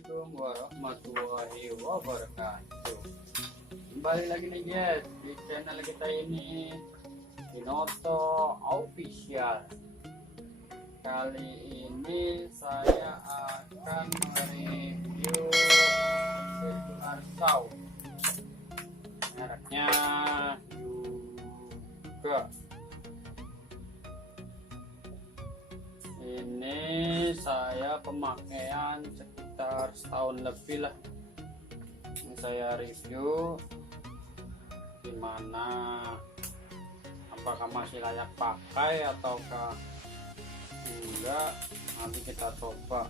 Assalamualaikum warahmatullahi wabarakatuh. Kembali lagi nih guys di channel kita ini, Tinoto official. Kali ini saya akan mereview circular saw, mereknya Hyuga. Ini saya pemakaian sekitar setahun lebih lah. Ini saya review gimana, apakah masih layak pakai ataukah enggak, nanti kita coba.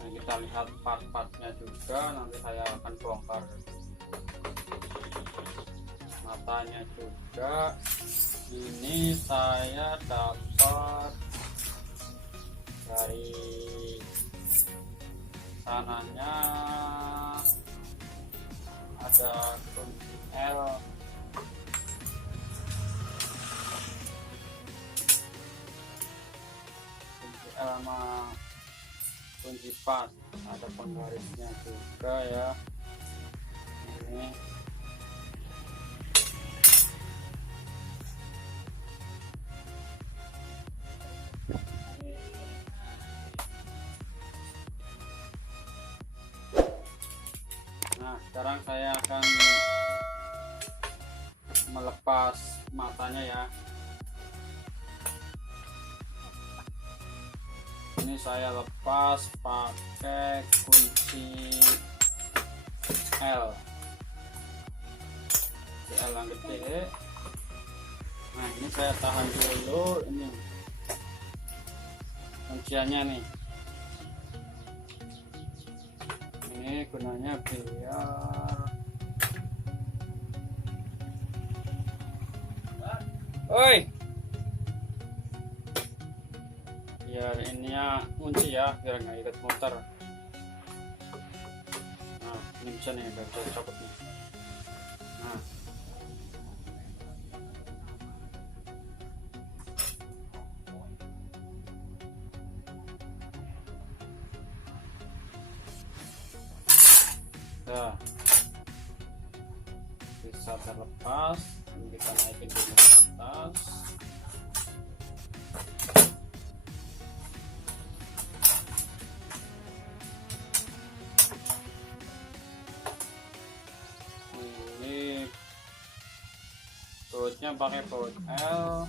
Nah, kita lihat part-partnya juga, nanti saya akan bongkar matanya juga. Ini saya dapat dari sananya, ada kunci L, sama kunci pas, ada penggarisnya juga ya. Ini nah, sekarang saya akan melepas matanya ya. Ini saya lepas pakai kunci L, yang gede. Nah, ini saya tahan dulu, ini kunciannya nih. Ini gunanya biar biar ininya kunci ya, biar nggak ikut muter. Nah, ini bisa nih, bisa copot nih. Nah, nah, bisa terlepas. Ini kita naikin dulu ke atas. Ini bautnya pakai baut L.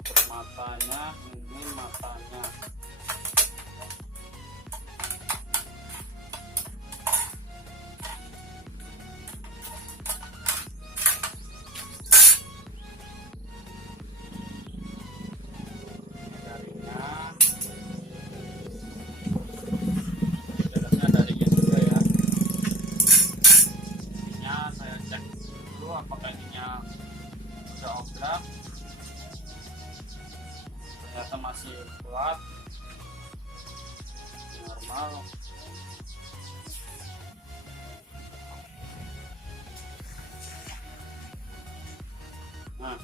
Untuk matanya, ini matanya. Apakah ininya udah obrak, ternyata masih kuat, normal. Nah,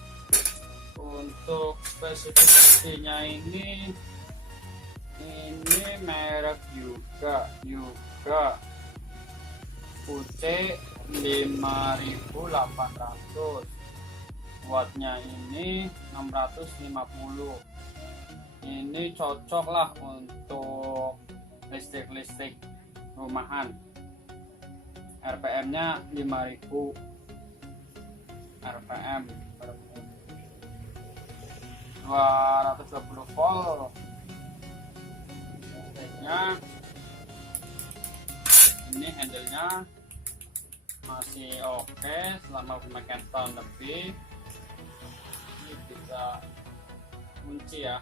untuk spesifikasinya ini merek Hyuga Uc5800, wattnya ini 650. Ini cocok lah untuk listrik rumahan. RPM nya 5000 RPM, 220 volt. Ini handle-nya masih oke selama pemakaian tahun lebih. Ini bisa kunci ya,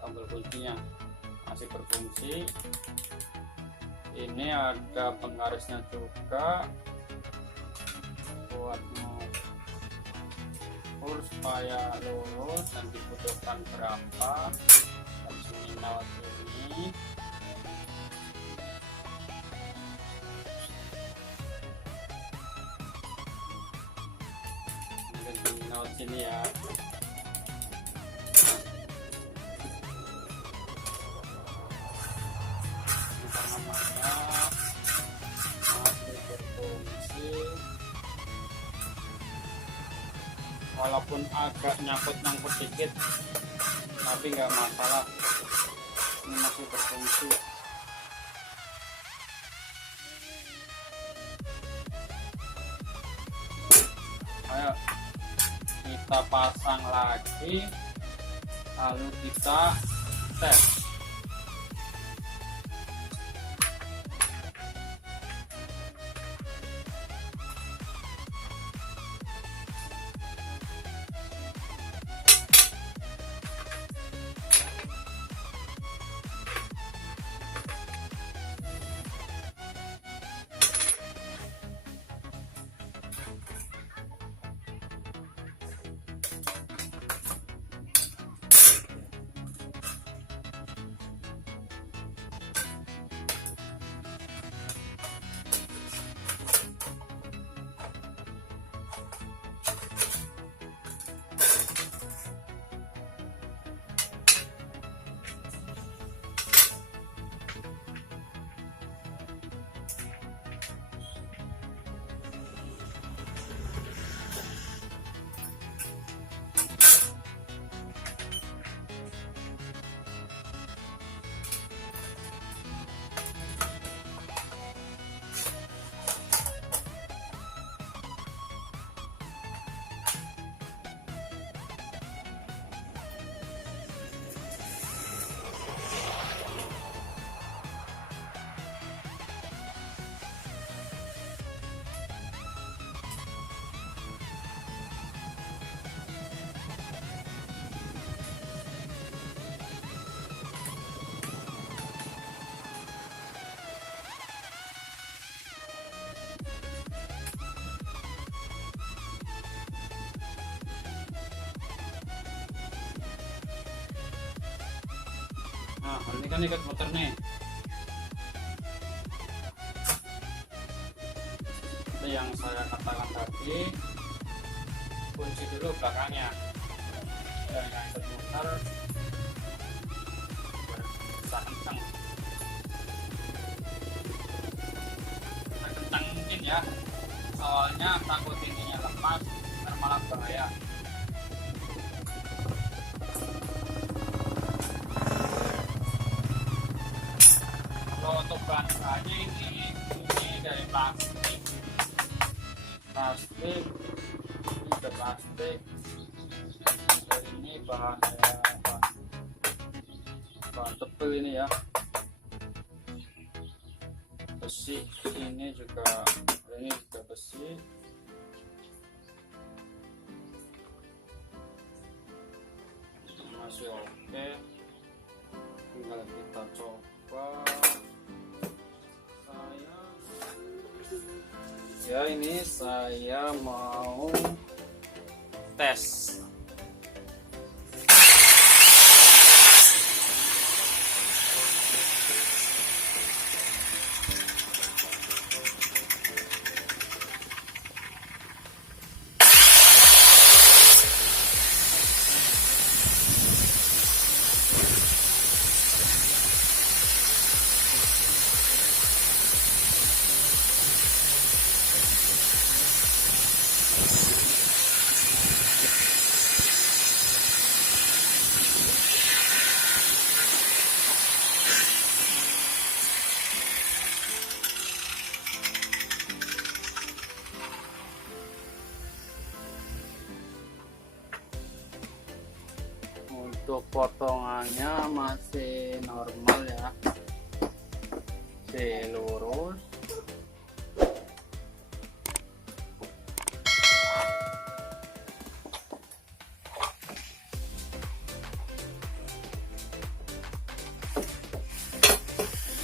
tombol kuncinya masih berfungsi. Ini ada penggarisnya juga buat mengukur supaya lurus dan dibutuhkan berapa. Ini Nott ini. Nott sini ya. walaupun agak nyangkut-nyangkut dikit tapi nggak masalah, ini masih berfungsi. Ayo kita pasang lagi, lalu kita tes. Nah, ini kan ikat muter nih. Itu yang saya katakan tadi, kunci dulu belakangnya. Dan yang ikat muter bisa kencang. Kita kencangin ya, soalnya takut ininya lepas, ntar malah bahaya. Untuk bahannya ini dari plastik, ini dari plastik, dan ini bahan tebel ini ya, besi ini juga besi. Masih oke, tinggal kita coba. Ya, ini saya mau tes. Untuk potongannya masih normal ya, masih lurus.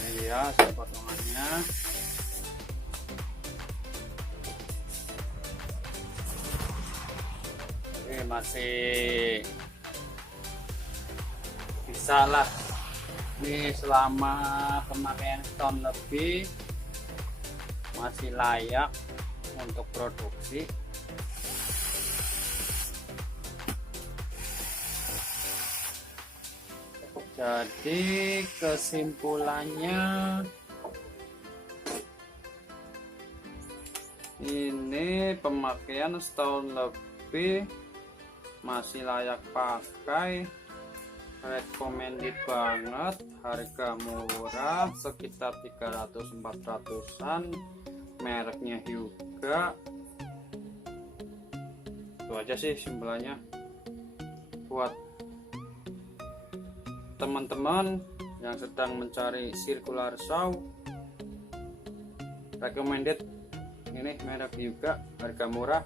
Ini dia potongannya. Ini masih bisa lah, ini selama pemakaian setahun lebih masih layak untuk produksi. Jadi kesimpulannya, ini pemakaian setahun lebih masih layak pakai, recommended banget, harga murah sekitar 300-400an, mereknya Hyuga. Itu aja sih simpelannya. Buat teman-teman yang sedang mencari circular saw, recommended, ini merek Hyuga, harga murah,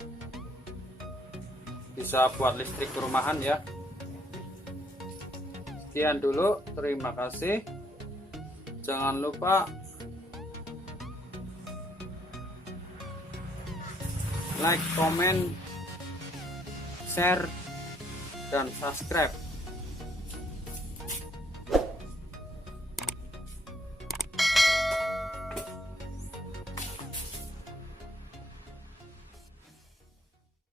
bisa buat listrik perumahan ya. Sekian dulu, terima kasih. Jangan lupa like, comment, share, dan subscribe.